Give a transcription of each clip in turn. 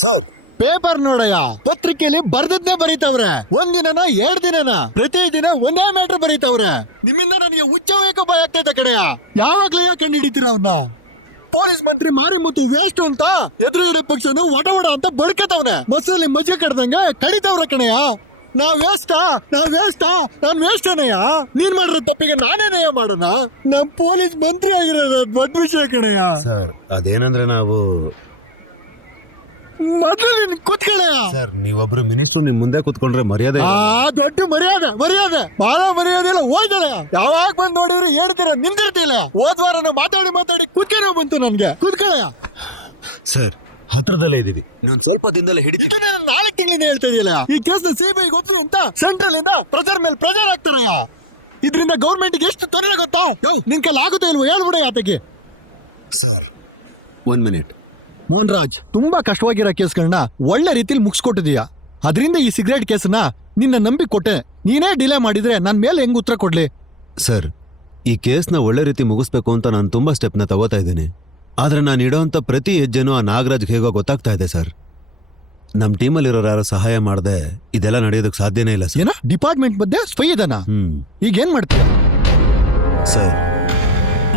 Sir paper ನೋಡಯ್ಯ, ಪತ್ರಿಕೆಯಲ್ಲಿ ಬರ್ದದ್ನೇ ಬರೀತವ್ರೆ. ಒಂದಿನ 2 ದಿನನ ಪ್ರತಿದಿನ ಒಂದೇ ಮ್ಯಾಟ್ರ್ ಬರೀತವ್ರೆ. ನಿಮ್ಮಿಂದ ನನಗೆ ಹುಚ್ಚ ಭಯ ಆಗ್ತೈತೆ ಕಡೆಯ. ಯಾವಾಗ್ಲೇ ಕಂಡು ಹಿಡಿತೀರ ಅವನ್ನ? ಪೊಲೀಸ್ ಮಂತ್ರಿ ಮಾರಿಮುತ್ತು ವೇಸ್ಟ್ ಅಂತ ಎದುರುಗಡೆ ಪಕ್ಷನು ವಡ ಅಂತ ಬಡ್ಕತವ್ನೆ. ಬಸ್ಸಲ್ಲಿ ಮಜ್ಜಿಗೆ ಕಡ್ದಂಗೆ ಕಡಿತವ್ರ ಕಣಯ್ಯ. ನಾನ್ ವೇಸ್ಟ್ ಅನಯ್ಯ. ನೀನ್ ಮಾಡಿರೋ ತಪ್ಪಿಗೆ ನಾನೇನಯ್ಯ ಮಾಡೋಣ? ನಮ್ ಪೊಲೀಸ್ ಮಂತ್ರಿ ಆಗಿರೋದು ದೊಡ್ಡ ವಿಷಯ ಕಣಯ್ಯ. ಅದೇನಂದ್ರೆ ನಾವು ಮೊದಲು ನೀನ್ ಕೂತ್ಕೊಳ್ಳಯ್ಯ. ಸರ್, ನೀವೊಬ್ರು ಮಿನಿಸ್ಟರ್ ನಿಮ್ ಮುಂದೆ ಕೂತ್ಕೊಂಡ್ರೆ ಮರ್ಯಾದೆ. ದೊಡ್ಡ ಮರ್ಯಾದೆ ಬಹಳ ಮರ್ಯಾದೆ ಇಲ್ಲ. ಹೋಯ್ದಲ್ಲ, ಯಾವಾಗ ಬಂದ್ ನೋಡಿದ್ರೆ ಹೇಳ್ತೀರ ನಿಂದಿರ್ತಿಲ್ಲ. ಹೋದ್ವಾರ ಮಾತಾಡಿ ಕೂತ್ಕೊಳ್ಳೋ ಬಂತು ನನ್ಗೆ. ಕೂತ್ಕೊಳ್ಳಯ್ಯ. ಸರ್, ಹತ್ರದಲ್ಲೇ ಇದೀವಿ. ಸ್ವಲ್ಪ ದಿನದಲ್ಲೇ ಹಿಡಿದು 4 ತಿಂಗಳಿಂದ ಹೇಳ್ತಾ ಇದೆಯಲ್ಲ. ಈ ಕೇಸ್ ಸಿಬಿಐ ಗೊತ್ತು ಅಂತ ಸೆಂಟ್ರಲ್ ಇಂದ ಪ್ರೆಜರ್ ಮೇಲೆ ಪ್ರೆಜರ್ ಆಗ್ತಾರಯ್ಯ. ಇದರಿಂದ ಗೌರ್ಮೆಂಟ್ ಗೆ ಎಷ್ಟು ತೊಂದರೆ ಗೊತ್ತಾ? ನಿನ್ ಕೈಲಿ ಆಗುತ್ತಾ ಇಲ್ವೋ ಹೇಳ್ಬಿಡ ಆತಗೆ. Sir, 1 minute. ಮೋಹನ್ ರಾಜ್, ತುಂಬಾ ಕಷ್ಟವಾಗಿರೋ ಕೇಸ್ಗಳನ್ನ ಒಳ್ಳೆ ರೀತಿಲಿ ಮುಗಿಸ್ಕೊಟ್ಟಿದೀಯಾ. ಅದರಿಂದ ಈ ಸಿಗರೇಟ್ ಕೇಸನ್ನ ನಿನ್ನ ನಂಬಿ ಕೊಟ್ಟೆ. ನೀನೇ ಡಿಲೇ ಮಾಡಿದ್ರೆ ನನ್ ಮೇಲೆ ಹೆಂಗ್ ಉತ್ತರ ಕೊಡ್ಲಿ? ಸರ್, ಈ ಕೇಸ್ನ ಒಳ್ಳೆ ರೀತಿ ಮುಗಿಸ್ಬೇಕು ಅಂತ ನಾನು ತುಂಬಾ ಸ್ಟೆಪ್ನ ತಗೋತಾ ಇದ್ದೀನಿ. ಆದ್ರೆ ನಾನು ಇಡೋಂಥ ಪ್ರತಿ ಹೆಜ್ಜೆನೂ ಆ ನಾಗರಾಜ್ ಹೇಗೋ ಗೊತ್ತಾಗ್ತಾ ಇದೆ ಸರ್. ನಮ್ ಟೀಮಲ್ಲಿರೋರು ಯಾರು ಸಹಾಯ ಮಾಡದೆ ಇದೆಲ್ಲ ನಡೆಯೋದಕ್ಕೆ ಸಾಧ್ಯನೇ ಇಲ್ಲ ಸರ್. ಏನ ಡಿಪಾರ್ಟ್ಮೆಂಟ್ ಮಧ್ಯೆ ಸ್ಪೈ ಇದನ? ಈಗ ಏನ್ ಮಾಡ್ತೀಯ ಸರ್?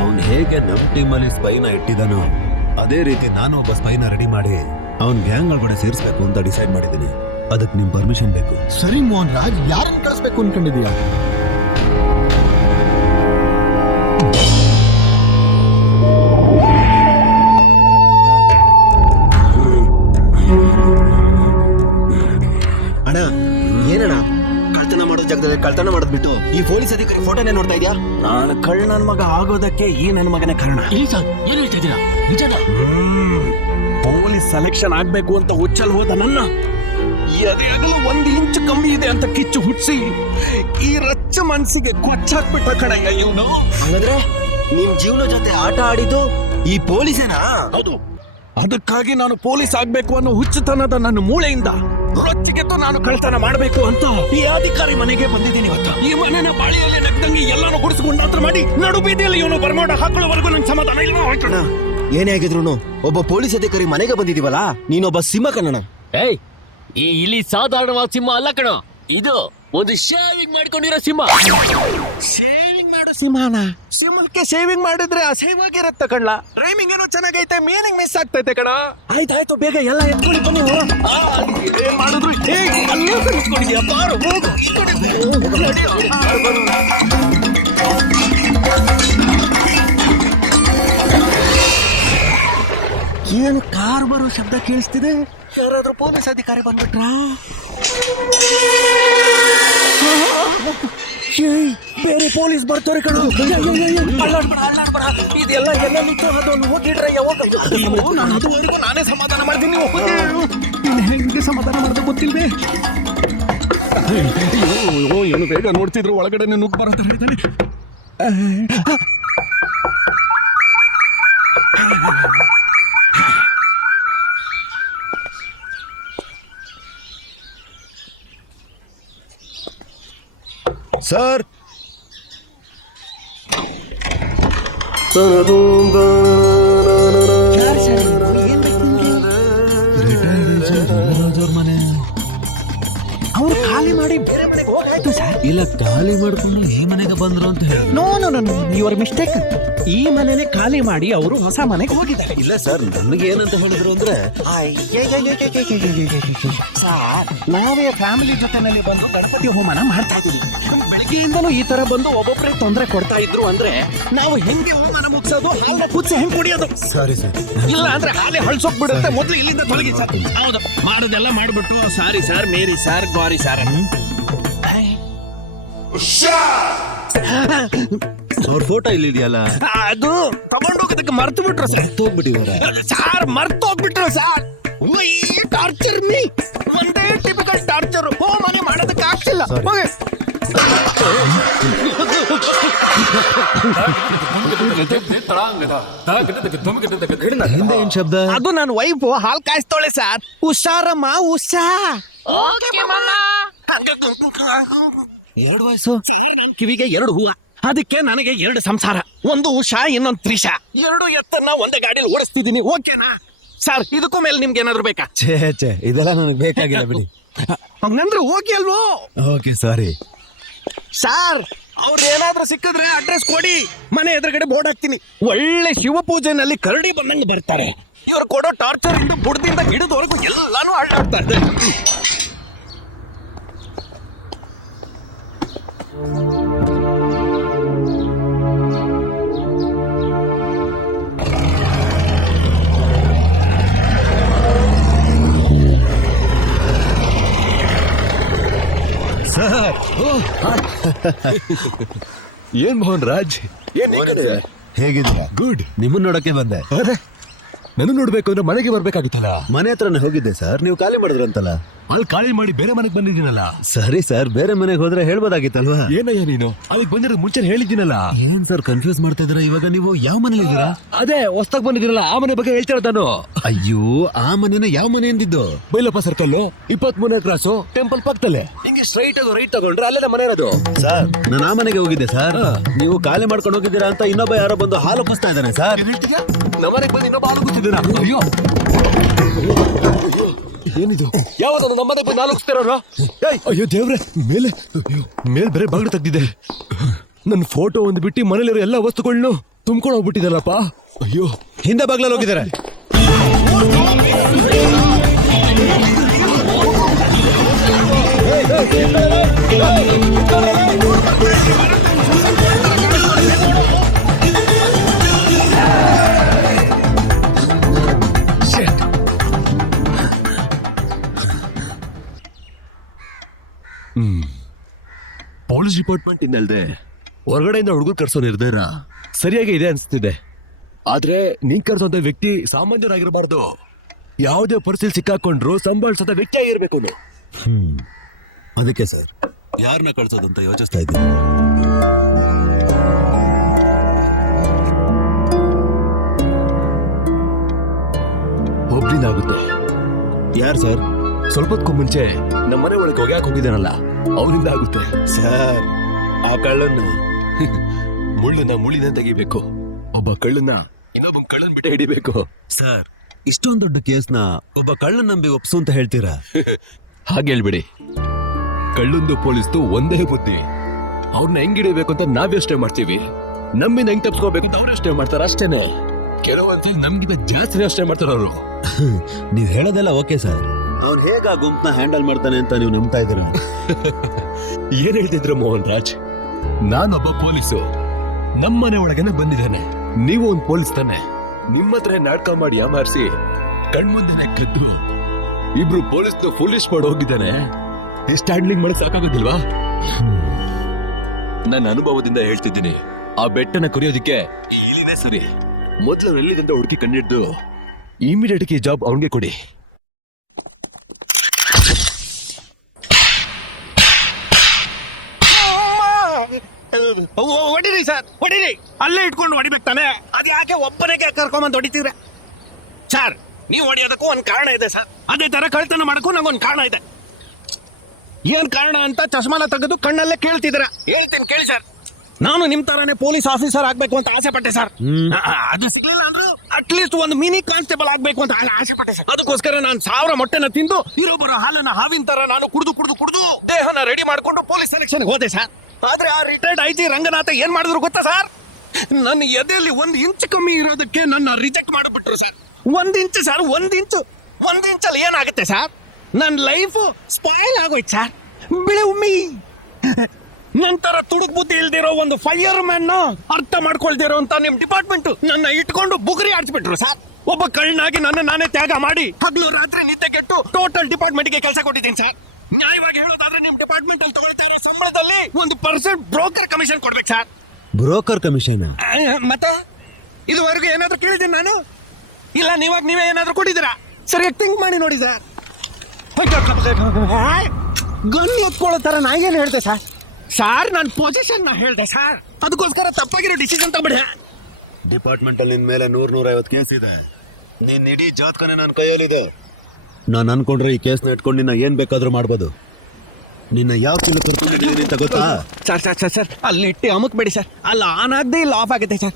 ಅವನ್ ಹೇಗೆ ನಮ್ ಟೀಮಲ್ಲಿ ಸ್ಪೈನ ಇಟ್ಟಿದಾನೋ ಅದೇ ರೀತಿ ನಾನು ಒಬ್ಬ ಸ್ಪೈನ ರೆಡಿ ಮಾಡಿ ಅವನ್ ಗ್ಯಾಂಗ್ ಒಳಗಡೆ ಸೇರಿಸ್ಬೇಕು ಅಂತ ಡಿಸೈಡ್ ಮಾಡಿದ್ದೀನಿ. ಅದಕ್ಕೆ ನಿಮ್ ಪರ್ಮಿಷನ್ ಬೇಕು. ಸರಿ ಮೋಹನ್ ರಾಜ್, ಯಾರನ್ನ ಕಳಿಸ್ಬೇಕು ಅನ್ಕೊಂಡಿದೀಯ? ಅಣ್ಣ, ಏನಣ್ಣ ಕಳ್ತನ ಮಾಡೋ ಜಾಗದಲ್ಲಿ ಕಳ್ತನ ಮಾಡೋದ್ಬಿಟ್ಟು ಈ ಪೊಲೀಸ್ ಅಧಿಕಾರಿ ಫೋಟೋನೇ ನೋಡ್ತಾ ಇದ್ಯಾ? ನಾನು ನನ್ನ ಮಗ ಆಗೋದಕ್ಕೆ ಈ ನನ್ನ ಮಗನೇ ಕಾರಣ. ಏನ್ ಹೇಳ್ತಿದ್ದೀರಾ? ನಿಜನಾ? ಪೊಲೀಸ್ ಸೆಲೆಕ್ಷನ್ ಆಗ್ಬೇಕು ಅಂತ ಹುಚ್ಚಲ್ ಹೋದ ನನ್ನ ಎದೆಯಾಗಲು 1 ಇಂಚು ಕಮ್ಮಿ ಇದೆ ಅಂತ ಕಿಚ್ಚು ಹುಟ್ಟಿಸಿ ಈ ರಚ್ಚ ಮನಸ್ಸಿಗೆ ಕೊಚ್ಚಾಕ್ಬಿಟ್ಟ ಕಣಯ್ಯ ಇವನು. ಹಾಗಾದ್ರೆ ನಿಮ್ ಜೀವನ ಜೊತೆ ಆಟ ಆಡಿದ್ದು ಈ ಪೊಲೀಸೇನಾ? ಹೌದು. ಅದಕ್ಕಾಗಿ ನಾನು ಪೊಲೀಸ್ ಆಗ್ಬೇಕು ಅನ್ನೋ ಹುಚ್ಚುತನದ ನನ್ನ ಮೂಳೆಯಿಂದ ರೊಚ್ಚಿಗೆದ್ದು ನಾನು ಕಳ್ತನ ಮಾಡಬೇಕು ಅಂತ ಈ ಅಧಿಕಾರಿ ಮನೆಗೆ ಬಂದಿದ್ದೀನಿ ಇವತ್ತು. ಈ ಮನೆನ ಬಾಳಿಯಲ್ಲಿ ನಗ್ದಂಗೆ ಎಲ್ಲಾನು ಗುಡಿಸ್ಕೊಂಡು ಮಾತ್ರ ಮಾಡಿ ನಡು ಬೀದಿಯಲ್ಲಿ ಇವನು ಬರ್ಮಾಡ ಹಾಕೊಳ್ಳೋವರೆಗೂ ನಂಗೆ ಸಮಾಧಾನ ಇಲ್ವಾ? ಹಾಕೋಣ. ಏನೇ ಆಗಿದ್ರು ಒಬ್ಬ ಪೊಲೀಸ್ ಅಧಿಕಾರಿ ಮನೆಗೆ ಬಂದಿದೀವಲ್ಲ, ನೀನೊಬ್ಬ ಸಿಂಹ ಕಣಣ. ಏಯ್, ಈ ಇಲ್ಲಿ ಸಾಧಾರಣವಾದ ಸಿಂಹ ಅಲ್ಲ ಕಣ, ಇದು ಒಂದು ಶೇವಿಂಗ್ ಮಾಡ್ಕೊಂಡಿರೋ ಸಿಂಹ. ಶೇವಿಂಗ್ ಮಾಡೋ ಸಿಂಹನ? ಸಿಂಹಕ್ಕೆ ಶೇವಿಂಗ್ ಮಾಡಿದ್ರೆ ಅಸಹ್ಯವಾಗಿರತ್ತ ಕಣ್ಣ. ರೈಮಿಂಗ್ ಏನೋ ಚೆನ್ನಾಗೈತೆ, ಮೀನಿಂಗ್ ಮಿಸ್ ಆಗ್ತೈತೆ ಕಣ. ಆಯ್ತಾಯ್ತು, ಬೇಗ ಎಲ್ಲ ಎತ್ಕೊಳ್ಳಿ ಬನ್ನಿ. ಏನ್ ಮಾಡಿದ್ರು ಅಲ್ಲೇ ನಿಂತ್ಕೊಂಡಿದ್ಯಾ? ಬಾರು ಹೋಗು. ಏನು ಕಾರ್ ಬರೋ ಶಬ್ದ ಕೇಳಿಸ್ತಿದೆ? ಯಾರಾದ್ರೂ ಪೊಲೀಸ್ ಅಧಿಕಾರಿ ಬಂದ್ಬಿಟ್ರ? ಬೇರೆ ಪೊಲೀಸ್ ಬರ್ತಾರೆ ಕಣ. ಇದೆಲ್ಲ ಎಲ್ಲ ನಿಂತು ಅದನ್ನು ಹೋಗಿಡ್ರ ಯಾವಾಗ ನಾನು ಅದುವರೆಗೂ ನಾನೇ ಸಮಾಧಾನ ಮಾಡ್ತೀನಿ. ಹೆಂಗೆ ಸಮಾಧಾನ ಮಾಡೋದು ಗೊತ್ತಿಲ್ವೇ? ಏನು ಬೇಗ ನೋಡ್ತಿದ್ರು ಒಳಗಡೆ ನುಗ್ಗಿ ಬರೋದು. ಸರ್, ಅವ್ರು ಖಾಲಿ ಮಾಡಿ ಬೇರೆ ಮನೆಗೆ ಹೋಗಾಯ್ತು ಸರ್. ಇಲ್ಲ, ಖಾಲಿ ಮಾಡ್ಕೊಂಡು ಈ ಮನೆಗೆ ಬಂದ್ರು ಅಂತ ಹೇಳಿ. Know your mistake. ಈ ಮನೆನೇ ಖಾಲಿ ಮಾಡಿ ಅವರು ಹೊಸ ಮನೆಗೆ ಹೋಗಿದ್ದಾರೆ. ಇಲ್ಲ ಸರ್, ನನಗೆ ಏನಂತ ಹೇಳಿದ್ರು ಅಂದ್ರೆ ನಾವೇ ಫ್ಯಾಮಿಲಿ ಜೊತೆನಲ್ಲಿ ಬಂದು ಗಣಪತಿ ಹೋಮನ ಮಾಡ್ತಾ ಇದ್ದೀವಿ. ಬೆಳಿಗ್ಗೆಯಿಂದಲೂ ಈ ತರ ಬಂದು ಒಬ್ಬೊಬ್ಬರೇ ತೊಂದರೆ ಕೊಡ್ತಾ ಇದ್ರು ಅಂದ್ರೆ ನಾವು ಹೆಂಗೆ ಹೋಮನ ಮುಗಿಸೋದು? ಹಾಲನ್ನ ಕುದಿಸಿ ಹೆಂಗ್ ಕುಡಿಯೋದು? Sorry sir. ಇಲ್ಲ ಅಂದ್ರೆ ಹಾಲೆ ಹಳ್ಸೋಗ್ಬಿಡುತ್ತೆ. ಮೊದಲು ಇಲ್ಲಿಂದ ತೊಲಗಿ ಸರ್. ಹೌದು, ಮಾಡೋದೆಲ್ಲ ಮಾಡ್ಬಿಟ್ಟು ಸಾರಿ ಸರ್, ಮೇರಿ ಸರ್, ಗಾರಿ ಸರ್. ಅವ್ರ ಫೋಟೋ ಇಲ್ಲಿದೆಯಲ್ಲ, ಅದು ತಗೊಂಡೋಗೋದಕ್ಕೆ ಮರ್ತು ಬಿಟ್ರು ಸರ್. ಹೋಗ್ಬಿಟ್ಟಿದ್ದಾರೆ ಸಾರ್, ಮರ್ತು ಹೋಗ್ಬಿಟ್ರು ಸಾರ್. ಟಾರ್ಚರ್ ಮೀ, ಒಂದೇ ಟಿಪಿಕಲ್ ಟಾರ್ಚರ್. ಹೋಮನೆ ಮಾಡೋದಕ್ಕೆ ಆಗ್ತಿಲ್ಲ. ಹಿಂದೆ ಏನ್ ಶಬ್ದ? ಅದು ನನ್ನ ವೈಫ್ ಹಾಲ್ ಕಾಯಿಸ್ತೋಳೆ ಸರ್. ಹುಷಾರಮ್ಮ, ಹುಷಾ. 2 ವಯಸ್ಸು, ಕಿವಿಗೆ 2 ಹೂವ. ಅದಕ್ಕೆ ನನಗೆ 2 ಸಂಸಾರ. ಒಂದು ಉಷಾ, ಇನ್ನೊಂದು ತ್ರಿಷಾ. 2 ಎತ್ತನ್ನ ಒಂದೇ ಗಾಡಿಯಲ್ಲಿ ಓಡಿಸ್ತಿದ್ದೀನಿ. ಓಕೆನಾ? ಸರ್ ಇದಕ್ಕೂ ಮೇಲೆ ನಿಮ್ಗೆ ಏನಾದ್ರು ಬೇಕಾ? ಛೇ ಇದೆಲ್ಲ ನನಗೆ ಬೇಕಾಗಿಲ್ಲ ಬಿಡಿ. ಹಂಗಂದ್ರೆ ಹೋಗಿ ಅಲ್ವೋ. Okay sorry. ಸರ್ ಅವ್ರು ಏನಾದ್ರೂ ಸಿಕ್ಕಿದ್ರೆ ಅಡ್ರೆಸ್ ಕೊಡಿ, ಮನೆ ಎದುರುಗಡೆ ಬೋರ್ಡ್ ಹಾಕ್ತೀನಿ. ಒಳ್ಳೆ ಶಿವ ಪೂಜೆನಲ್ಲಿ ಕರಡಿ ಬಂದಂಗೆ ಬರ್ತಾರೆ. ಇವ್ರು ಕೊಡೋ ಟಾರ್ಚರ್ ಇಂದ ಬುಡದಿಂದ ಹಿಡಿದವರೆಗೂ ಎಲ್ಲಾನು ಅಳ್ಳಾಡ್ತಾ ಇದೆ. ಸರ್ ಏನ್ ಮೋಹನ್ ರಾಜ್, ಹೇಗಿದ್ಯಾ? ಗುಡ್. ನಿಮ್ಮನ್ನ ನೋಡಕ್ಕೆ ಬಂದೆ. ನಾನು ನೋಡ್ಬೇಕು ಅಂದ್ರೆ ಮನೆಗೆ ಬರ್ಬೇಕಾಗಿತ್ತಲ್ಲ. ಮನೆ ಹತ್ರನೇ ಹೋಗಿದ್ದೆ ಸರ್, ನೀವು ಖಾಲಿ ಮಾಡಿದ್ರಂತಲ್ಲ. ಅಲ್ಲಿ ಖಾಲಿ ಮಾಡಿ ಬೇರೆ ಮನೆಗೆ ಬಂದಿದ್ದೀನಲ್ಲ. ಸರಿ ಸರ್, ಬೇರೆ ಮನೆಗೆ ಹೋದ್ರೆ ಹೇಳ್ಬೋದಾಗಿತ್ತಲ್ವಾ? ಏನಯ್ಯ ನೀನು ಅದಕ್ಕೆ ಬಂದಿರೋದು ಮುಂಚೆ ಹೇಳಿದ್ದೀನಲ್ಲ. ಏನ್ ಸರ್ ಕನ್ಫ್ಯೂಸ್ ಮಾಡ್ತಾ ಇದ್ದೀರಾ? ಇವಾಗ ನೀವು ಯಾವ ಮನೇಲಿದ್ದೀರಾ? ಅದೇ ಹೊಸ್ತಾಗ ಬಂದಿದ್ದೀನಲ್ಲ ಆ ಮನೆ ಬಗ್ಗೆ ಹೇಳ್ತಿರೋದು ನಾನು. ಅಯ್ಯೋ, ಆ ಮನೇನ ಯಾವ ಮನೆ ಎಂದಿದ್ದು? ಬೈಲಪ್ಪ ಸರ್ಕಲ್ 23ನೇ ಕ್ರಾಸು ಟೆಂಪಲ್ ಪಕ್ಕದಲ್ಲೇ. ಹಿಂಗೆ ಸ್ಟ್ರೈಟ್ ಅದು ರೈಟ್ ತಗೊಂಡ್ರೆ ಅಲ್ಲೇ ಮನೆ ಇರೋದು. ಸರ್ ನಾನು ಆ ಮನೆಗೆ ಹೋಗಿದ್ದೆ ಸರ್. ನೀವು ಖಾಲಿ ಮಾಡ್ಕೊಂಡು ಹೋಗಿದ್ದೀರಾ ಅಂತ ಇನ್ನೊಬ್ಬ ಯಾರೋ ಬಂದು ಹಾಲು ಒಪ್ಪಿಸ್ತಾ ಇದ್ದಾನೆ ಸರ್. ನಮ್ಮನೆಗೆ ಬಂದು ಇನ್ನೊಬ್ಬ ಹಾಲು ಕೂತಿದ್ದೀರಾ? ಅಯ್ಯೋ ಏನಿದು? ಯಾವ್ದು ನಮ್ಮನೆ ಬಂದು ಆಲೋಚಿಸ್ತಾರ? ಅಯ್ಯೋ ದೇವ್ರೆ, ಮೇಲೆ ಮೇಲ್ ಬೇರೆ ಬಾಗಿಲು ತೆಗ್ದಿದೆ. ನನ್ನ ಫೋಟೋ ಒಂದು ಬಿಟ್ಟು ಮನೇಲಿರೋ ಎಲ್ಲ ವಸ್ತುಗಳನ್ನ ತುಂಬ್ಕೊಂಡು ಹೋಗ್ಬಿಟ್ಟಿದಾರಪ್ಪ. ಅಯ್ಯೋ, ಹಿಂದೆ ಬಾಗ್ಲಲ್ಲಿ ಹೋಗಿದ್ದಾರೆ. ಪೊಲೀಸ್ ಡಿಪಾರ್ಟ್ಮೆಂಟ್ ಇನ್ನಲ್ದೆ ಹೊರಗಡೆಯಿಂದ ಹುಡುಗರು ಕರ್ಸೋ ನಿರ್ಧಾರ ಸರಿಯಾಗಿ ಇದೆ ಅನ್ಸ್ತಿದೆ. ಆದ್ರೆ ನೀನ್ ಕರ್ಸೋಂತ ವ್ಯಕ್ತಿ ಸಾಮಾನ್ಯರಾಗಿರಬಾರ್ದು. ಯಾವುದೇ ಪರಿಸ್ಥಿತಿ ಸಿಕ್ಕಾಕೊಂಡ್ರು ಸಂಭಾಳಿಸೋದ ವ್ಯಕ್ತಿ ಆಗಿರ್ಬೇಕು. ಅದಕ್ಕೆ ಸರ್ ಯಾರನ್ನ ಕಳ್ಸೋದು ಅಂತ ಯೋಚಿಸ್ತಾ ಇದ್ದೀನಿ. ಒಬ್ಳಿಂದಾಗುತ್ತೆ. ಯಾರು ಸರ್? ಸ್ವಲ್ಪ ಹೊತ್ಕೊ ಮುಂಚೆ ನಮ್ಮ ಮನೆ ಒಳಗೆ ಹೋಗ್ಯಾಕ್ ಹೋಗಿದ್ದಾನಲ್ಲ, ಅವರಿಂದ ಆಗುತ್ತೆ. ಸರ್ ಆ ಕಳ್ಳನ್ನ ಮುಳ್ಳಿನ ತೆಗಿಬೇಕು. ಒಬ್ಬ ಕಳ್ಳನ್ನ ಇನ್ನೊಬ್ಬ ಕಳ್ಳನ್ ಬಿಟ್ಟೆ ಹಿಡಿಬೇಕು. ಸರ್ ಇಷ್ಟೊಂದು ದೊಡ್ಡ ಕೇಸ್ನ ಒಬ್ಬ ಕಳ್ಳನ್ ನಂಬಿ ಒಪ್ಸು ಅಂತ ಹೇಳ್ತೀರಾ? ಹಾಗೆ ಹೇಳ್ಬಿಡಿ. ಕಳ್ಳಂದು ಪೊಲೀಸ್ದು ಒಂದೇ ಬುದ್ಧಿ. ಅವ್ರನ್ನ ಹೆಂಗ್ ಹಿಡಿಬೇಕು ಅಂತ ನಾವ್ ಯೋಚನೆ ಮಾಡ್ತೀವಿ, ನಮ್ಮಿಂದ ಹೆಂಗ್ ತಪ್ಸ್ಕೋಬೇಕು ಅಂತ ಅವ್ರು ಯೋಚನೆ ಮಾಡ್ತಾರ ಅಷ್ಟೇನೆ. ಕೆಲವೊಂದ್ಸಲ ನಮ್ಗಿಂತ ಜಾಸ್ತಿ ಯೋಚನೆ ಮಾಡ್ತಾರ ಅವರು. ನೀವ್ ಹೇಳೋದೆಲ್ಲ ಓಕೆ ಸರ್, ಅವ್ನು ಹೇಗ ಗುಂಪನ್ನ ಹ್ಯಾಂಡಲ್ ಮಾಡ್ತಾನೆ ಅಂತ ನೀವು ನಂಬ್ತಾ ಇದ್ದೀರಾ? ಏನ್ ಹೇಳ್ತಿದ್ರು ಮೋಹನ್ ರಾಜ್? ನಾನೊಬ್ಬ ಪೊಲೀಸು, ನಮ್ಮನೆ ಒಳಗನೆ ಬಂದಿದ್ದಾನೆ. ನೀವು ಒಂದ್ ಪೊಲೀಸ್ ತಾನೆ, ನಿಮ್ಮ ಹತ್ರ ನಾಟಕ ಮಾಡಿ ಯಾಮಾರಿಸಿ ಕಣ್ಮುಂದೆನೆ ಕದ್ದು ಇಬ್ರು ಪೊಲೀಸ್ನ ಫುಲಿಶ್ ಮಾಡಿ ಹೋಗಿದ್ದಾನೆ. ಎಷ್ಟು ಹ್ಯಾಂಡ್ಲಿಂಗ್ ಮಾಡಿ ಸಾಕಾಗೋದಿಲ್ವಾ? ನನ್ನ ಅನುಭವದಿಂದ ಹೇಳ್ತಿದ್ದೀನಿ, ಆ ಬೆಟ್ಟನ ಕುರಿಯೋದಿಕ್ಕೆ ಈ ಇಲಿನೇ ಸರಿ. ಮೊದ್ಲು ಎಲ್ಲಿಂದ ಹುಡುಕಿ ಕಂಡಿಡ್ದು ಇಮಿಡಿಯೇಟ್ ಈ ಜಾಬ್ ಅವನಿಗೆ ಕೊಡಿ. ಹೊಡಿರಿ ಸರ್, ಹೊಡಿರಿ. ಅಲ್ಲೇ ಇಟ್ಕೊಂಡು ಹೊಡಿಬೇಕು ತಾನೆ, ಅದ್ ಯಾಕೆ ಒಬ್ಬನೇ ಕರ್ಕೊಂಬಂದು ಹೊಡಿತೀರ? ಸರ್ ನೀವು ಹೊಡಿಯೋದಕ್ಕೂ ಒಂದ್ ಕಾರಣ ಇದೆ ಸರ್. ಅದೇ ತರ ಕಳ್ತನ ಮಾಡಕ್ಕೂ ನಂಗೊಂದು ಕಾರಣ ಇದೆ. ಏನ್ ಕಾರಣ ಅಂತ ಚಶ್ಮಾಲ ತೆಗೆದು ಕಣ್ಣಲ್ಲೇ ಕೇಳ್ತಿದ್ದೀರಾ? ಹೇಳ್ತೀನಿ ಕೇಳಿ ಸರ್. ನಾನು ನಿಮ್ ತರಾನೇ ಪೊಲೀಸ್ ಆಫೀಸರ್ ಆಗ್ಬೇಕು ಅಂತ ಆಸೆ ಪಟ್ಟೆ ಸರ್. ಅದು ಸಿಗ್ಲಿಲ್ಲ ಅಂದ್ರೂ ಅಟ್ಲೀಸ್ಟ್ ಒಂದು ಮಿನಿ ಕಾನ್ಸ್ಟೇಬಲ್ ಆಗ್ಬೇಕು ಅಂತ ಆಸೆ ಪಟ್ಟೆ ಸರ್. ಅದಕ್ಕೋಸ್ಕರ ನಾನು 1000 ಮೊಟ್ಟೆನ ತಿಂದು ಇರೋಬ್ಬರ ಹಾಲನ್ನ ಹಾವಿನ ತರ ನಾನು ಕುಡಿದು ದೇಹನ ರೆಡಿ ಮಾಡ್ಕೊಂಡು ಪೊಲೀಸ್ ಸೆಲೆಕ್ಷನ್ ಹೋದೆ ಸರ್. ಆದ್ರೆ ಆ ರಿಟೈರ್ಡ್ ಐ ಜಿ ರಂಗನಾಥ ಏನ್ ಮಾಡಿದ್ರು ಗೊತ್ತಾ ಸರ್? ನನ್ನ ಎದೆಯಲ್ಲಿ 1 ಇಂಚ್ ಕಮ್ಮಿ ಇರೋದಕ್ಕೆ ನನ್ನ ರಿಜೆಕ್ಟ್ ಮಾಡಿಬಿಟ್ರು ಸರ್. 1 ಇಂಚ್ ಸರ್, 1 ಇಂಚಲ್ಲಿ ಏನಾಗುತ್ತೆ ಸರ್? ನನ್ನ ಲೈಫ್ ಸ್ಪಾಯ್ಲ್ ಆಗೋಯ್ತು ಸರ್. ಬಿಳಿ ನಂತರ ತುಡುಕ್ ಬುದ್ಧಿ ಇಲ್ದಿರೋ ಒಂದು ಫೈರ್ ಮ್ಯಾನ್ ಅರ್ಥ ಮಾಡ್ಕೊಳ್ದಿರೋ ಅಂತ ನಿಮ್ ಡಿಪಾರ್ಟ್ಮೆಂಟ್ ನನ್ನ ಇಟ್ಕೊಂಡು ಬುಗುರಿ ಆಡ್ಸ್ಬಿಟ್ರು ಸರ್. ಒಬ್ಬ ಕಳ್ಳನಾಗಿ ನನ್ನ ನಾನೇ ತ್ಯಾಗ ಮಾಡಿ ಹಗ್ಲು ರಾತ್ರಿ ನಿದ್ದೆ ಕೆಟ್ಟು ಟೋಟಲ್ ಡಿಪಾರ್ಟ್ಮೆಂಟ್ ಗೆ ಕೆಲಸ ಕೊಟ್ಟಿದ್ದೀನಿ ಸರ್. ನ್ಯಾಯವಾಗಿ ಹೇಳೋದಾದ್ರೆ ನಿಮ್ ಡಿಪಾರ್ಟ್ಮೆಂಟ್ ಅಲ್ಲಿ ತಗೊಳ್ತಾ ಇರೋ ಸಂಬಳದಲ್ಲಿ 1% ಬ್ರೋಕರ್ ಕಮಿಷನ್ ಕೊಡ್ಬೇಕು ಸರ್. Broker commission? ಮತ್ತೆ ಇದುವರೆಗೂ ಏನಾದ್ರು ಕೇಳಿದ್ದೀನಿ ನಾನು? ಇಲ್ಲ ನೀವೇ ಏನಾದ್ರು ಕೊಟ್ಟಿದ್ದೀರಾ? ಸರಿಯಾಗಿ ಥಿಂಕ್ ಮಾಡಿ ನೋಡಿ ಸರ್. ಗನ್ ಎತ್ಕೊಳ್ಳೋ ತರ ನಾ ಏನ್ ಹೇಳ್ದೆ ಸರ್? ಸಾರ್ ನನ್ನ ಪೊಸಿಷನ್ ನ ಹೇಳ್ದೆ ಸರ್, ಅದಕ್ಕೋಸ್ಕರ ತಪ್ಪಾಗಿರೋ ಡಿಸಿಷನ್ ತಗೊಂಡೆ. ಡಿಪಾರ್ಟ್ಮೆಂಟ್ ಅಲ್ಲಿ ನಿನ್ ಮೇಲೆ 100-150 ಕೇಸ್ ಇದೆ. ನಿನ್ ಇಡೀ ಜಾತಕನೇ ನನ್ನ ಕೈಯಲ್ಲಿದೆ. ನಾನು ಅನ್ಕೊಂಡ್ರೆ ಈ ಕೇಸ್ನ ಇಟ್ಕೊಂಡು ನಿನ್ನ ಏನ್ ಬೇಕಾದ್ರೂ ಮಾಡ್ಬೋದು. ನಿನ್ನ ಯಾವ ಕಿಲು ಕರ್ಕೊಂಡಿದ್ದೀನಿ ಅಂತ ಗೊತ್ತಾ? ಸರ್ ಅಲ್ಲಿ ಇಟ್ಟು ಅಮುಕ್ಬೇಡಿ ಸರ್. ಅಲ್ಲಿ ಆನ್ ಆಗದೆ ಇಲ್ಲಿ ಆಫ್ ಆಗುತ್ತೆ ಸರ್.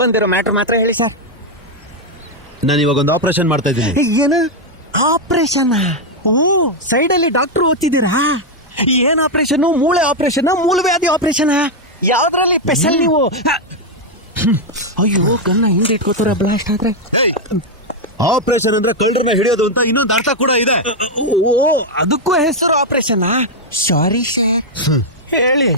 ಬಂದಿರೋ ಮ್ಯಾಟ್ರ್ ಮಾತ್ರ ಹೇಳಿ ಸರ್. ನಾನು ಇವಾಗ ಒಂದು ಆಪರೇಷನ್ ಮಾಡ್ತಾ ಇದ್ದೀನಿ. ಏನು ಆಪರೇಷನ್? ಸೈಡ್ ಅಲ್ಲಿ ಡಾಕ್ಟರ್ ಓದ್ತಿದ್ದೀರಾ? ಏನ್ ಆಪರೇಷನ್? ಮೂಳೆ ಆಪರೇಷನ್, ಮೂಲವ್ಯಾಧಿ ಆಪರೇಷನ್? ಯಾವ್ದ್ರಲ್ಲಿ ಸ್ಪೆಷಲ್ ನೀವು? ಅಯ್ಯೋ, ಗನ್ನ ಹಿಂದೆ ಇಟ್ಕೋತಾರ ಬ್ಲಾಸ್ಟ್ ಆದ್ರೆ. ಆಪರೇಷನ್ ಅಂದ್ರೆ ಕಳ್ಳರನ್ನ ಹಿಡಿಯೋದು ಅಂತ ಇನ್ನೊಂದು ಅರ್ಥ ಕೂಡ ಇದೆ. ಓ, ಅದಕ್ಕೂ ಹೆಸರು ಆಪರೇಷನ್? ಸಾರಿ ಹೇಳಿ.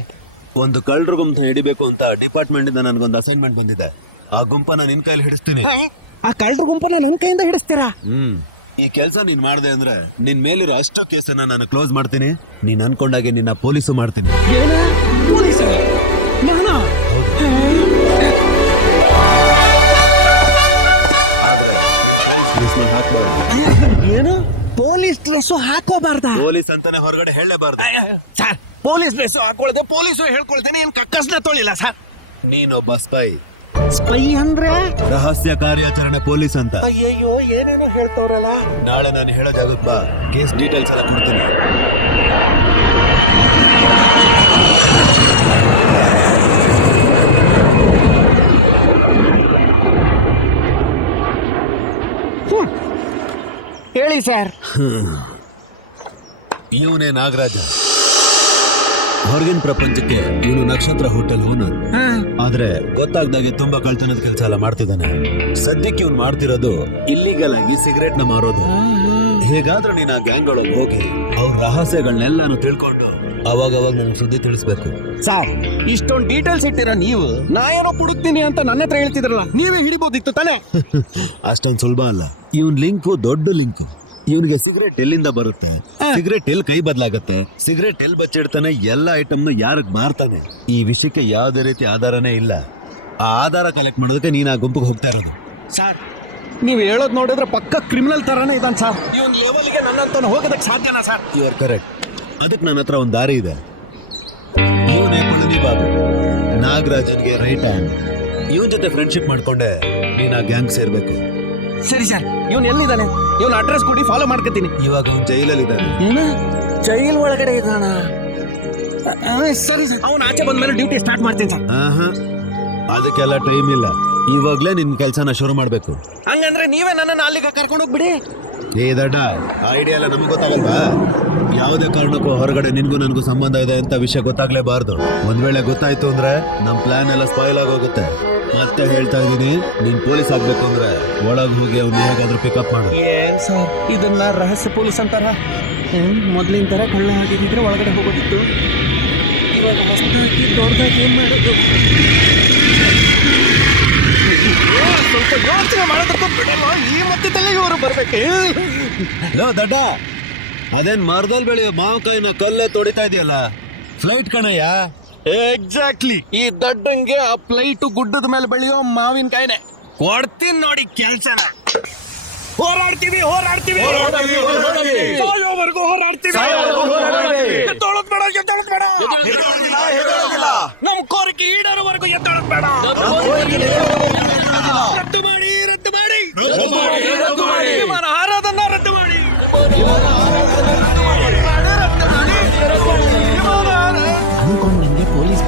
ಒಂದು ಕಳ್ಳರ ಗುಂಪನ್ನ ಹಿಡಿಬೇಕು ಅಂತ ಡಿಪಾರ್ಟ್ಮೆಂಟ್ ಇಂದ ನನಗೊಂದು ಅಸೈನ್ಮೆಂಟ್ ಬಂದಿದೆ. ಆ ಗುಂಪನ್ನ ನಿನ್ ಕೈಲಿ ಹಿಡಿಸ್ತೀನಿ. ಆ ಕಳ್ಳರ ಗುಂಪನ್ನ ನನ್ನ ಕೈಯಿಂದ ಹಿಡಿಸ್ತೀರಾ? ಈ ಕೆಲಸ ನೀನ್ ಮಾಡ್ದೆ ಅಂದ್ರೆ ನಿನ್ ಮೇಲಿರೋ ಅಷ್ಟು ಕೇಸನ್ನ ನಾನು ಕ್ಲೋಸ್ ಮಾಡ್ತೀನಿ. ನೀನ್ ಅನ್ಕೊಂಡಾಗೆ ನಿನ್ನ ಪೊಲೀಸು ಮಾಡ್ತೀನಿ. ಏನ? ಪೊಲೀಸ? ನಾನಾ? ಏನು? Police dress ಹಾಕೋಬಾರ್ದ? ಪೊಲೀಸ್ ಅಂತಾನೆ ಹೊರಗಡೆ ಹೇಳಲೇಬಾರ್ದು ಸರ್. ಪೊಲೀಸ್ ಡ್ರೆಸ್ ಹಾಕೊಳ್ದೆ ಪೊಲೀಸರು ಹೇಳ್ಕೊಳ್ತೇನೆ, ಏನ್ ಕಕ್ಕಸ್ನ ತೊಳಿಲ್ಲ ಸರ್. ನೀನೊಬ್ಬ ಸ್ಪೈ. ಸ್ಪೈ ಅಂದ್ರೆ ರಹಸ್ಯ ಕಾರ್ಯಾಚರಣೆ ಪೊಲೀಸ್ ಅಂತ. ಅಯ್ಯಯ್ಯೋ, ಏನೇನೋ ಹೇಳ್ತವ್ರಲ್ಲ. ನಾಳೆ ನಾನು ಹೇಳೋ ಜಾಗಕ್ಕೆ ಬಾ, ಕೇಸ್ ಡೀಟೇಲ್ಸ್ ಎಲ್ಲ ಕೊಡ್ತೀನಿ. ಹೇಳಿ ಸರ್. ಇವನೇ ನಾಗರಾಜ. ಹೊರಗಿನ ಪ್ರಪಂಚಕ್ಕೆ ಇವನು ನಕ್ಷತ್ರ ಹೋಟೆಲ್ ಓನರ್. ಆದ್ರೆ ಗೊತ್ತಾಗ್ದಾಗೆ ತುಂಬಾ ಕಳ್ತನದ ಕೆಲಸ ಎಲ್ಲ ಮಾಡ್ತಿದ್ದಾನೆ. ಸದ್ಯಕ್ಕೆ ಇವ್ನು ಮಾಡ್ತಿರೋದು ಇಲ್ಲಿಗಲ್ ಆಗಿ ಸಿಗರೇಟ್ ನ ಮಾರೋದು. ಹೇಗಾದ್ರೂ ನೀನ್ ಆ ಗ್ಯಾಂಗ್ ಒಳಗೆ ಹೋಗಿ ಅವ್ರ ರಹಸ್ಯಗಳನ್ನೆಲ್ಲಾನು ತಿಳ್ಕೊಂಡು ಅವಾಗ ನನಗೆ ಸುದ್ದಿ ತಿಳಿಸ್ಬೇಕು. ಸರ್, ಇಷ್ಟೊಂದು ಡೀಟೇಲ್ಸ್ ಇಟ್ಟಿರ ನೀವು. ನಾ ಏನೋ ಪುಡುಕ್ತೀನಿ ಅಂತ ನನ್ನ ಹತ್ರ ಹೇಳ್ತಿದ್ರಲ್ಲ, ನೀವೇ ಹಿಡಿಬೋದಿತ್ತು ತಾನೆ. ಅಷ್ಟೊಂದು ಸುಲಭ ಅಲ್ಲ. ಇವನ್ ಲಿಂಕು ದೊಡ್ಡ ಲಿಂಕ್. ಇವನಿಗೆ ಸಿಗರೇಟ್ ಎಲ್ಲಿಂದ ಬರುತ್ತೆ, ಸಿಗರೇಟ್ ಎಲ್ಲಿ ಕೈ ಬದಲಾಗತ್ತೆ, ಸಿಗರೇಟ್ ಎಲ್ಲಿ ಬಚ್ಚಿಡ್ತಾನೆ, ಎಲ್ಲ ಐಟಮ್ನು ಯಾರಿಗೆ ಮಾರ್ತಾನೆ, ಈ ವಿಷಯಕ್ಕೆ ಯಾವುದೇ ರೀತಿ ಆಧಾರನೇ ಇಲ್ಲ. ಆ ಆಧಾರ ಕಲೆಕ್ಟ್ ಮಾಡೋದಕ್ಕೆ ನೀನು ಆ ಗುಂಪಿಗೆ ಹೋಗ್ತಾ ಇರೋದು. ಸರ್, ನೀವು ಹೇಳೋದು ನೋಡಿದ್ರೆ ಪಕ್ಕ ಕ್ರಿಮಿನಲ್ ತರಾನೇ ಇದ್ದಾನೆ ಸರ್. ಈ ಒಂದು ಲೆವೆಲ್ಗೆ ನನ್ನಂತ ಹೋಗೋದಕ್ಕೆ ಸಾಧ್ಯನಾ ಸರ್? You are correct. ಅದಕ್ಕೆ ನನ್ನ ಹತ್ರ ಒಂದು ದಾರಿ ಇದೆ. ಇವನೇ ಪಳನಿ ಬಾಬು, ನಾಗರಾಜನ್ಗೆ ರೈಟ್ ಹ್ಯಾಂಡ್. ಇವನ್ ಜೊತೆ ಫ್ರೆಂಡ್ಶಿಪ್ ಮಾಡ್ಕೊಂಡೆ ನೀನ್ ಆ ಗ್ಯಾಂಗ್ ಸೇರ್ಬೇಕು. ಸರಿ ಸರ್, ಇವನ್ ಎಲ್ಲಿದ್ದಾನೆ? ಇವನ್ ಅಡ್ರೆಸ್ ಕೊಡಿ, ಫಾಲೋ ಮಾಡ್ಕೊತೀನಿ. ಇವಾಗ ಅವ್ನು ಜೈಲಲ್ಲಿ ಇದ್ದಾನೆ. ಜೈಲ್ ಒಳಗಡೆ ಇದ್ದಾನ? ಸರಿ ಸರ್, ಅವನು ಆಚೆ ಬಂದ್ಮೇಲೆ ಡ್ಯೂಟಿ ಸ್ಟಾರ್ಟ್ ಮಾಡ್ತೀನಿ ಸರ್. ಅದಕ್ಕೆಲ್ಲ ಟೈಮ್ ಇಲ್ಲ. ಇವಾಗ್ಲೇ ನಿನ್ ಕೆಲ್ಸನ ಶುರು ಮಾಡ್ಬೇಕು. ಹಂಗಂದ್ರೆ ನೀವೇ ನನ್ನನ್ನು ಅಲ್ಲಿಗೆ ಕರ್ಕೊಂಡು ಹೋಗ್ಬಿಡಿ. ಏ ದಡ್ಡ, ಆ ಐಡಿಯಾ ಎಲ್ಲ ನಮ್ಗೆ ಗೊತ್ತಾಗಲ್ವಾ? ಯಾವುದೇ ಕಾರಣಕ್ಕೂ ಹೊರಗಡೆ ನಿನ್ಗೂ ನನ್ಗೂ ಸಂಬಂಧ ಇದೆ ಅಂತ ವಿಷಯ ಗೊತ್ತಾಗ್ಲೇಬಾರ್ದು. ಒಂದ್ ವೇಳೆ ಗೊತ್ತಾಯ್ತು ಅಂದ್ರೆ ನಮ್ ಪ್ಲಾನ್ ಎಲ್ಲ ಸ್ಪಾಯ್ಲ್ ಆಗೋಗುತ್ತೆ. ಮತ್ತೆ ಹೇಳ್ತಾ ಇದೀನಿ, ನೀನ್ ಪೊಲೀಸ್ ಆಗ್ಬೇಕು ಅಂದ್ರೆ ಒಳಗ್ ಹೋಗಿ ಅವ್ನು ಹೇಗಾದ್ರೂ ಪಿಕಪ್ ಮಾಡು. ಏನ್ ಸರ್, ಇದನ್ನ ರಹಸ್ಯ ಪೊಲೀಸ್ ಅಂತಾರ? ಮೊದ್ಲಿನ ತರ ಕಳ್ಳ ಆಗಿದ್ರೆ ಒಳಗಡೆ ಹೋಗೋದಿತ್ತು. ಇವಾಗ ಹೊಸದಾಗಿ ದೊಡ್ಡದಾಗಿ ಏನ್ ಮಾಡೋದು? ಸ್ವಲ್ಪ ಯೋಚನೆ ಮಾಡೋದಕ್ಕೂ ಬಿಡಲ್ಲ. ಈ ಮಧ್ಯದಲ್ಲೇ ಇವರು ಬರ್ಬೇಕು. ಲೋ ದಡ್ಡ, ಅದೇನ್ ಮರದಲ್ಲಿ ಬೆಳೆಯೋ ಮಾವಿನಕಾಯಿನ ಕಲ್ಲೇ ತೊಡಿತಾ ಇದೆಯಲ್ಲ, ಫ್ಲೈಟ್ ಕಣಯ್ಯ. ಎಕ್ಸಾಕ್ಟ್ಲಿ, ಈ ದಡ್ಡಂಗೆ ಆ ಪ್ಲೈಟ್ ಗುಡ್ಡದ ಮೇಲೆ ಬೆಳೆಯೋ ಮಾವಿನಕಾಯಿನೇ ಕೊಡ್ತೀನಿ ನೋಡಿ ಕೆಲ್ಸನ. ಹೋರಾಡ್ತೀವಿ ಸಾಯೋವರೆಗೂ ಹೋರಾಡ್ತೀವಿ. ಎದ್ದೊಳದ್ ಬೇಡ, ನಮ್ ಕೋರಿಕೆ ಈಡೇರೋವರೆಗೂ ಎದ್ದೊಳದ್ ಬೇಡ. ರದ್ದು ಮಾಡಿ ವಿಮಾನ ಹಾರೋದನ್ನ ರದ್ದು ಮಾಡಿ. ಅನ್ಕೊಂಡ್ರೆ ಪೊಲೀಸ್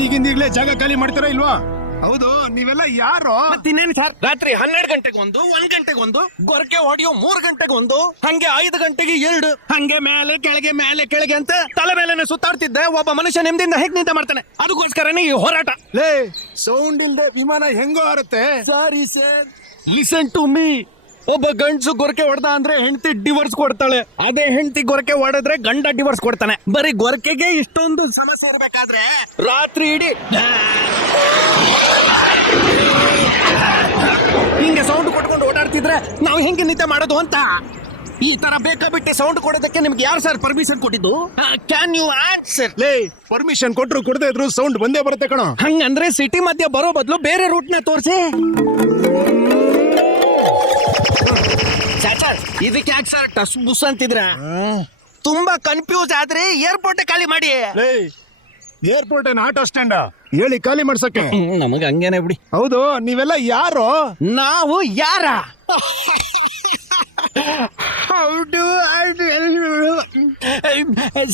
ಈಗಿಂದೀಗ್ಲೇ ಜಾಗ ಖಾಲಿ ಮಾಡ್ತಾರ ಇಲ್ವಾ? ಹೌದು, ನೀವೆಲ್ಲ ಯಾರು? ಮತ್ತಿನ್ನೇನು ಸರ್, ರಾತ್ರಿ 12 ಗಂಟೆಗೆ ಒಂದು, 1 ಗಂಟೆಗೆ ಒಂದು, ಗೊರಕೆ ಹೊಡಿಯೋ 3 ಗಂಟೆಗೆ ಒಂದು, ಹಂಗೆ 5 ಗಂಟೆಗೆ 2, ಹಂಗೆ ಮೇಲೆ ಕೆಳಗೆ ಅಂತ ತಲೆ ಮೇಲೆನೆ ಸುತ್ತಾಡ್ತಿದ್ದೆ. ಒಬ್ಬ ಮನುಷ್ಯ ನೆಮ್ಮದಿಯಿಂದ ಹೇಗೆ ನಿಂತ ಮಾಡ್ತಾನೆ? ಅದಕ್ಕೋಸ್ಕರನೇ ಈ ಹೋರಾಟ. ಲೇ, ಸೌಂಡ್ ಇಲ್ದೆ ವಿಮಾನ ಹೆಂಗೋ ಹಾರುತ್ತೆ? Sorry sir, listen to me. ಒಬ್ಬ ಗಂಡಸು ಗೊರಕೆ ಹೊಡೆದ ಅಂದ್ರೆ ಹೆಂಡತಿ ಡಿವೋರ್ಸ್ ಕೊಡ್ತಾಳೆ. ಅದೇ ಹೆಂಡತಿ ಗೊರಕೆ ಹೊಡೆದ್ರೆ ಗಂಡ ಡಿವೋರ್ಸ್ ಕೊಡ್ತಾನೆ. ಬರೀ ಗೊರಕೆಗೆ ಇಷ್ಟೊಂದು ಸಮಸ್ಯೆ ಇರ್ಬೇಕಾದ್ರೆ ರಾತ್ರಿ ಇಡೀ ಹಿಂಗೆ ಸೌಂಡ್ ಕೊಟ್ಕೊಂಡು ಓಡಾಡ್ತಿದ್ರೆ ನಾವು ಹೆಂಗೆ ನಿದ್ದೆ ಮಾಡೋದು ಅಂತ. ಈ ತರ ಬೇಕಾಬಿಟ್ಟೆ ಸೌಂಡ್ ಕೊಡೋದಕ್ಕೆ ನಿಮ್ಗೆ ಯಾರು ಸರ್ ಪರ್ಮಿಷನ್ ಕೊಟ್ಟಿದ್ದು? Can you answer? ಲೇ, ಪರ್ಮಿಷನ್ ಕೊಟ್ರು ಕೊಡದೆ ಇದ್ರು ಸೌಂಡ್ ಬಂದೇ ಬರುತ್ತೆ ಕಣೋ. ಹಂಗಂದ್ರೆ ಸಿಟಿ ಮಧ್ಯೆ ಬರೋ ಬದಲು ಬೇರೆ ರೂಟ್ ನ ತೋರಿಸಿ. ಇದಕ್ಕೆ ಯಾಕೆ ಸರ್ ಟಸ್ ಬುಸ್ ಅಂತಿದ್ರ? ತುಂಬಾ ಕನ್ಫ್ಯೂಸ್ ಆದ್ರೆ ಏರ್ಪೋರ್ಟ್ ಖಾಲಿ ಮಾಡಿ. ಲೇ, ಏರ್ಪೋರ್ಟ್ ಏನ್ ಆಟೋ ಸ್ಟ್ಯಾಂಡ್ ಹೇಳಿ ಖಾಲಿ ಮಾಡ್ಸಕ್ಕೆ. ನಮಗ ಹಂಗೇನೆ ಬಿಡಿ. ಹೌದು, ನೀವೆಲ್ಲ ಯಾರು? ನಾವು ಯಾರ?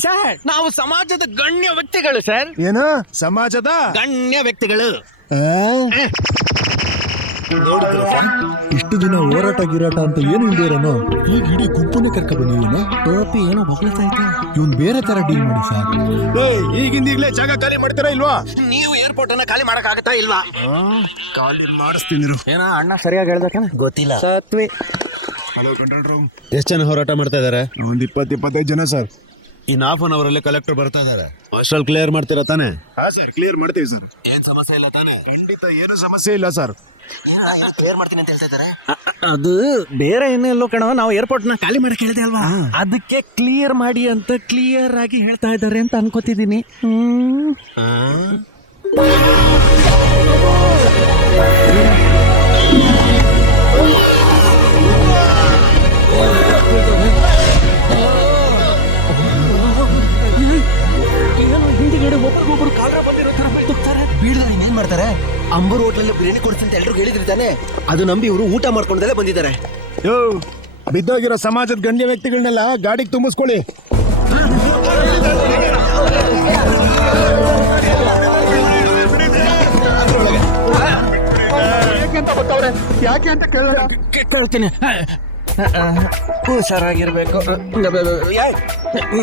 ಸರ್, ನಾವು ಸಮಾಜದ ಗಣ್ಯ ವ್ಯಕ್ತಿಗಳು ಸರ್. ಏನು ಸಮಾಜದ ಗಣ್ಯ ವ್ಯಕ್ತಿಗಳು. ಇಷ್ಟು ದಿನ ಹೋರಾಟ ಗಿರಾಟ ಅಂತ ಏನು ಇಲ್ದಿರೋನು ಈಗ ಇಡೀ ಗುಂಪನ್ನೇ ಕರ್ಕ ಬಂದಿವನು. ಟೋಪಿ ಏನೋ ಬಗ್ಲತಾ ಐತೆ. ಇವನ್ ಬೇರೆ ತರ ಡೀಲ್ ಮಾಡಿ ಸರ್. ಈಗಿಂದೀಗ್ಲೇ ಜಾಗ ಖಾಲಿ ಮಾಡ್ತೀರಾ ಇಲ್ವಾ? ನೀವು ಏರ್ಪೋರ್ಟ್ ಅನ್ನ ಖಾಲಿ ಮಾಡಕ್ ಆಗತ್ತಾ ಇಲ್ವಾ? ಖಾಲಿ ಮಾಡಿಸ್ತೀನಿ. ಏನ ಅಣ್ಣ ಸರಿಯಾಗಿ ಹೇಳ್ಬೇಕೇನ? ಗೊತ್ತಿಲ್ಲ. ಸತ್ವಿ. Hello control room. ಎಷ್ಟು ಜನ ಹೋರಾಟ ಮಾಡ್ತಾ ಇದಾರೆ? ಒಂದ್ 20-25 ಜನ sir. In half an hour ಅಲ್ಲಿ ಕಲೆಕ್ಟರ್ ಬರ್ತಾ ಇದಾರೆ. ಅಷ್ಟ್ರಲ್ಲಿ ಕ್ಲಿಯರ್ ಮಾಡ್ತೀರಾ ತಾನೆ? ಹಾ ಸರ್, ಕ್ಲಿಯರ್ ಮಾಡ್ತೀವಿ ಸರ್. ಏನ್ ಸಮಸ್ಯೆ ಇಲ್ಲ ತಾನೆ? ಖಂಡಿತ ಏನು ಸಮಸ್ಯೆ ಇಲ್ಲ ಸರ್. ಕ್ಲಿಯರ್ ಮಾಡ್ತೀನಿ ಅಂತ ಹೇಳ್ತಾ ಇದ್ದಾರೆ. ಅದು ಬೇರೆ ಏನೆಲ್ಲೋ ಕಣೋ, ನಾವು ಏರ್ಪೋರ್ಟ್ ನ ಖಾಲಿ ಮಾಡಕ್ ಹೇಳಿದೆ ಅಲ್ವಾ, ಅದಕ್ಕೆ ಕ್ಲಿಯರ್ ಮಾಡಿ ಅಂತ ಕ್ಲಿಯರ್ ಆಗಿ ಹೇಳ್ತಾ ಇದ್ದಾರೆ ಅಂತ ಅನ್ಕೋತಿದ್ದೀನಿ. ಹಿಂದಿಗಡೆ ಒಬ್ಬೊಬ್ರು ಕಾಲ್ರ ಬಂದಿರೋ ತರ ಬೈತಾರೆ. ಬೀಳಿದ್ರೆ ಏನ್ ಮಾಡ್ತಾರೆ? ಅಂಬರ್ ಹೋಟ್ಲಲ್ಲಿ ಬಿರಿಯಾನಿ ಕೊಡ್ತೀನಿ ಅಂತ ಎಲ್ರು ಹೇಳಿದ್ರು ತಾನೆ. ಅದು ನಂಬಿ ಇವರು ಊಟ ಮಾಡ್ಕೊಂಡಲ್ಲೇ ಬಂದಿದ್ದಾರೆ. ಯೋ, ಬಿದ್ದೋಗಿರೋ ಸಮಾಜದ ಗಣ್ಯ ವ್ಯಕ್ತಿಗಳನ್ನೆಲ್ಲ ಗಾಡಿಗೆ ತುಂಬಿಸ್ಕೊಳ್ಳಿ. ಯಾಕೆ ಅಂತ ಕೇಳ್ತೀನಿ. ಹುಷಾರಾಗಿರ್ಬೇಕು.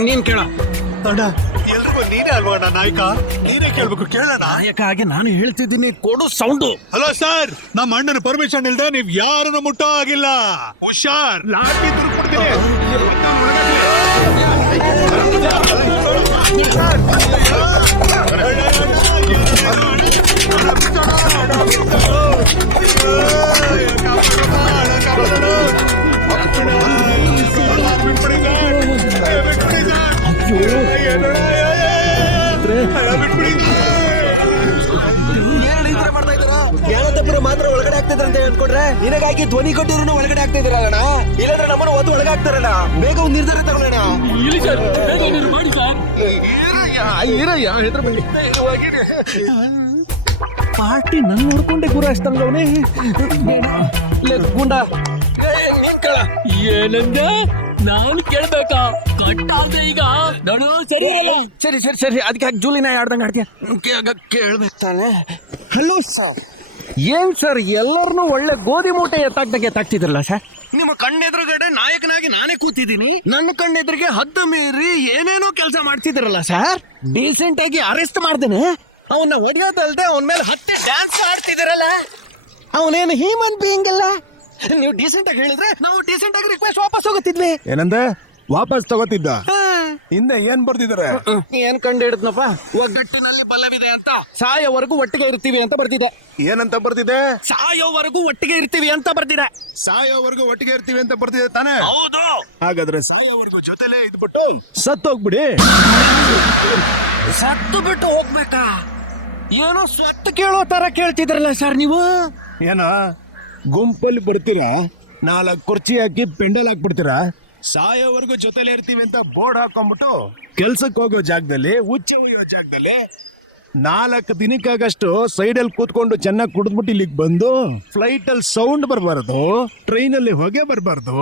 ನೀನ್ ಕೇಳ. ಎಲ್ರಿಗೂ ನೀನೇ ಅಲ್ವಾ ನಾಯಕ? ನೀನೇ ಕೇಳ್ಬೇಕು, ಕೇಳೋಣ. ನಾಯಕ ಆಗಿ ನಾನು ಹೇಳ್ತಿದ್ದೀನಿ, ಕೊಡು ಸೌಂಡು. ಹಲೋ ಸರ್, ನಮ್ಮ ಅಣ್ಣನ ಪರ್ಮಿಷನ್ ಇಲ್ದೆ ನೀವ್ ಯಾರನ್ನು ಮುಟ್ಟೋ ಆಗಿಲ್ಲ. ಹುಷಾರ್. ಲಾಠಿ ತುರ್ಕೊಡ್ತೀನಿ. ಜ್ಞಾನದಪ್ಪರು ಮಾತ್ರ ಒಳಗಡೆ ಆಗ್ತಿದ್ರ ಅಂತ ಹೇಳ್ಕೊಂಡ್ರೆ, ನಿನಗಾಗಿ ಧ್ವನಿ ಕೊಟ್ಟಿದ್ರು ಒಳಗಡೆ ಆಗ್ತಿದ್ರಲ್ಲ. ಇಲ್ಲಾಂದ್ರೆ ನಮ್ಮನ್ನು ಒತ್ತು ಒಳಗೆ ಆಗ್ತಾರಲ್ಲ. ಬೇಗ ಒಂದು ನಿರ್ಧಾರ ತಗೊಳ್ಳೋಣ. ಪಾರ್ಟಿ ನನ್ ನೋಡ್ಕೊಂಡೆ ಗುರು ಅಷ್ಟಂಗವನೇ ಗುಂಡ. ನೀನ್ ಕೇಳ. ಏನಂದ? ನಾನು ಕೇಳ್ಬೇಕಾ? ಕಟ್ಟಾದ ಈಗ ನಾನು ಸರಿ ಅಲ್ಲ. ಸರಿ ಸರಿ ಸರಿ, ಅದಕ್ಕೆ ಜೂಲಿನ ಆಡ್ದಂಗ ಆಡ್ತೀಯ. ಕೇಳ್ಬೇಕು ತಾನೆ. Hello sir. ಏನ್ ಸರ್, ಎಲ್ಲರನ್ನೂ ಒಳ್ಳೆ ಗೋಧಿ ಮೂಟೆ ಎತ್ತಾಕ್ತಿದ್ರಲ್ಲ ಸರ್. ನಿಮ್ಮ ಕಣ್ಣೆದುರುಗಡೆ ನಾಯಕನಾಗಿ ನಾನೇ ಕೂತಿದ್ದೀನಿ. ನನ್ನ ಕಣ್ಣೆದುರಿಗೆ ಹದ್ದು ಮೀರಿ ಏನೇನೋ ಕೆಲಸ ಮಾಡ್ತಿದ್ರಲ್ಲ ಸರ್. ಡೀಸೆಂಟ್ ಆಗಿ ಅರೆಸ್ಟ್ ಮಾಡ್ದೇನೆ. ಅವನ್ನ ಹೊಡೆಯೋದಲ್ದೆ ಅವನ ಮೇಲೆ ಹತ್ತೆ ಡ್ಯಾನ್ಸ್ ಆಡ್ತಿದ್ದೀರಲ್ಲ. ಅವನೇನು ಹ್ಯೂಮನ್ ಬೀಯಿಂಗ್ ಅಲ್ಲ. ನೀವು ಡೀಸೆಂಟ್ ಆಗಿ ಹೇಳಿದ್ರೆ ನಾವು ಡೀಸೆಂಟ್ ಆಗಿ ರಿಕ್ವೆಸ್ಟ್ ವಾಪಸ್ ಹೋಗುತ್ತಿದ್ವಿ. ಏನಂದೆ? ವಾಪಸ್ ತಗೋತಿದ್ದ? ಹಿಂದೆ ಏನ್ ಬರ್ತಿದಾರೆ? ಏನ್ ಕಂಡು ಹಿಡಿದ್ನಪ್ಪ? ಒಗ್ಗಟ್ಟಿನಲ್ಲಿ ಬಲವಿದೆ ಅಂತ, ಸಾಯೋವರೆಗೂ ಒಟ್ಟಿಗೆ ಇರ್ತೀವಿ ಅಂತ ಬರ್ತಿದೆ. ಏನಂತ ಬರ್ತಿದೆ? ಸಾಯೋವರೆಗೂ ಒಟ್ಟಿಗೆ ಇರ್ತೀವಿ ಅಂತ ಬರ್ತಿದೆ. ಸಾಯೋವರೆಗೂ ಒಟ್ಟಿಗೆ ಇರ್ತೀವಿ ಅಂತ ಬರ್ತಿದೆ ತಾನೆ? ಹೌದು. ಹಾಗಾದ್ರೆ ಸಾಯೋವರೆಗೂ ಜೊತೆಲೇ ಇದ್ಬಿಟ್ಟು ಸತ್ತೋಗ್ಬಿಡಿ. ಸತ್ತು ಬಿಟ್ಟು ಹೋಗ್ಬೇಕಾ? ಏನೋ ಸ್ವತ್ತು ಕೇಳೋ ತರ ಕೇಳ್ತಿದ್ರಲ್ಲ ಸರ್ ನೀವು. ಏನ ಗುಂಪಲ್ಲಿ ಬರ್ತೀರಾ, 4 ಕುರ್ಚಿ ಹಾಕಿ ಪೆಂಡಲ್ ಹಾಕ್ಬಿಡ್ತೀರಾ, ಸಾಯೋವರೆಗೂ ಜೊತೆಲೇ ಇರ್ತೀವಿ ಅಂತ ಬೋರ್ಡ್ ಹಾಕೊಂಡ್ಬಿಟ್ಟು ಕೆಲ್ಸಕ್ಕೆ ಹೋಗೋ ಜಾಗದಲ್ಲಿ, ಉಚ್ಚೆ ಒಯ್ಯೋ ಜಾಗದಲ್ಲಿ 4 ದಿನಕ್ಕಾಗಷ್ಟು ಸೈಡಲ್ಲಿ ಕೂತ್ಕೊಂಡು ಚೆನ್ನಾಗಿ ಕುಡಿದ್ಬಿಟ್ಟು ಇಲ್ಲಿಗೆ ಬಂದು ಫ್ಲೈಟ್ ಅಲ್ಲಿ ಸೌಂಡ್ ಬರಬಾರ್ದು, ಟ್ರೈನ್ ಅಲ್ಲಿ ಹೊಗೆ ಬರಬಾರ್ದು,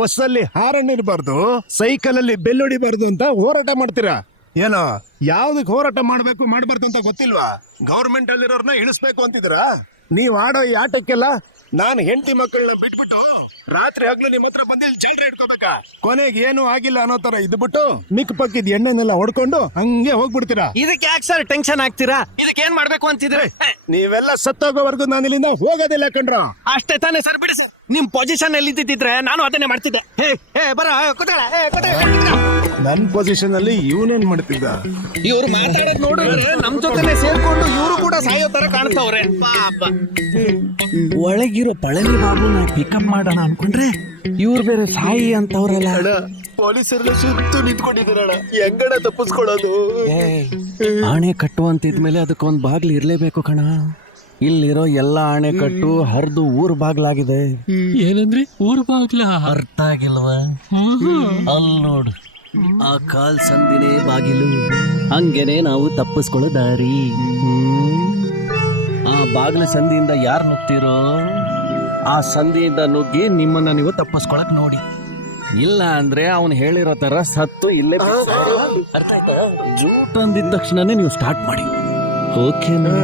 ಬಸ್ ಅಲ್ಲಿ ಹಾರನ್ ಇರಬಾರ್ದು, ಸೈಕಲ್ ಅಲ್ಲಿ ಬೆಲ್ ಹೊಡಿಬಾರ್ದು ಅಂತ ಹೋರಾಟ ಮಾಡ್ತೀರಾ. ಏನೋ ಯಾವ್ದಕ್ ಹೋರಾಟ ಮಾಡ್ಬಾರ್ದು ಅಂತ ಗೊತ್ತಿಲ್ವಾ? ಗೌರ್ಮೆಂಟ್ ಅಲ್ಲಿರೋರ್ನ ಇಳಿಸ್ಬೇಕು ಅಂತಿದ್ದೀರಾ? ನೀವ್ ಆಡೋ ಈ ಆಟಕ್ಕೆಲ್ಲ ನಾನು ಹೆಂಡತಿ ಮಕ್ಕಳನ್ನ ಬಿಟ್ಬಿಟ್ಟು ರಾತ್ರಿ ಹಗ್ಲು ನಿಮ್ಮ ಹತ್ರ ಬಂದು ಜಾಲ್ರಿ ಇಟ್ಕೋಬೇಕಾ? ಕೊನೆಗೆ ಏನು ಆಗಿಲ್ಲ ಅನ್ನೋ ತರ ಇದ್ಬಿಟ್ಟು ಮಿಕ್ ಪಕ್ಕಿದ್ ಎಣ್ಣೆನೆಲ್ಲ ಹೊಡ್ಕೊಂಡು ಹಂಗೆ ಹೋಗ್ಬಿಡ್ತೀರಾ. ಇದಕ್ಕೆ ಯಾಕೆ ಸರ್ ಟೆನ್ಷನ್ ಆಗ್ತೀರಾ? ಇದಕ್ಕೆ ಏನ್ ಮಾಡ್ಬೇಕು ಅಂತಿದ್ರೆ? ನೀವೆಲ್ಲ ಸತ್ತೋಗೋವರೆಗೂ ನಾನು ಇಲ್ಲಿಂದ ಹೋಗೋದಿಲ್ಲ ಕಣ್ರ. ಅಷ್ಟೇ ತಾನೇ ಸರ್. ಬಿಡಿ ಸರ್, ನಿಮ್ ಪೊಸಿಷನ್ ಎಲ್ಲಿ ಇದ್ದಿದ್ರೆ ನಾನು ಅದನ್ನೇ ಮಾಡ್ತಿದ್ದೆ. ಬರ ನನ್ ಪೊಸಿಷನ್ ಅಲ್ಲಿ ಇವನೇನ್ ಮಾಡ್ತಿದ್ದ? ಇವ್ರು ಮಾತಾಡೋದ್ ನೋಡಿದ್ರೆ ನಮ್ ಜೊತೆನೆ ಸೇರ್ಕೊಂಡು ಇವ್ರು ಕೂಡ ಸಾಯೋ ತರ ಕಾಣ್ತಾವ್ರೆ. ಒಳಗಿರೋ ಪಳನಿ ಬಾಬುನ ಪಿಕಪ್ ಮಾಡೋಣ ಅನ್ಕೊಂಡ್ರೆ ಇವ್ರು ಬೇರೆ ಸಾಯಿ ಅಂತವ್ರಲ್ಲ. ಪೊಲೀಸರೆಲ್ಲ ಸುತ್ತು ನಿಂತ್ಕೊಂಡಿದ್ದೀರಣ, ಹೆಂಗಣ ತಪ್ಪಿಸ್ಕೊಳ್ಳೋದು? ಆಣೆ ಕಟ್ಟುವಂತಿದ್ಮೇಲೆ ಅದಕ್ಕೊಂದ್ ಬಾಗ್ಲು ಇರ್ಲೇಬೇಕು ಕಣ. ಇಲ್ಲಿರೋ ಎಲ್ಲ ಆಣೆಕಟ್ಟು ಹರಿದು ಊರ್ ಬಾಗ್ಲಾಗಿದೆ. ಏನಂದ್ರೆ ಊರ್ ಬಾಗ್ಲ? ಅರ್ಥ ಆಗಿಲ್ವಾ? ಅಲ್ಲಿ ನೋಡು, ಆ ಕಾಲ್ ಸಂದಿನೇ ಬಾಗಿಲು. ಹಂಗೇನೆ ನಾವು ತಪ್ಪಿಸ್ಕೊಳ್ಳೋ ದಾರಿ. ಆ ಬಾಗಿಲು ಸಂದಿಯಿಂದ ಯಾರು ನುಗ್ತಿರೋ ಆ ಸಂದಿಯಿಂದ ನುಗ್ಗಿ ನಿಮ್ಮನ್ನ ನೀವು ತಪ್ಪಿಸ್ಕೊಳಕ್ ನೋಡಿ. ಇಲ್ಲ ಅಂದ್ರೆ ಅವನು ಹೇಳಿರೋ ತರ ಸತ್ತು ಇಲ್ಲೇ ಜೂಟ್ ಅಂದಿದ ತಕ್ಷಣನೇ ನೀವು ಸ್ಟಾರ್ಟ್ ಮಾಡಿ. ಓಕೆನಾ?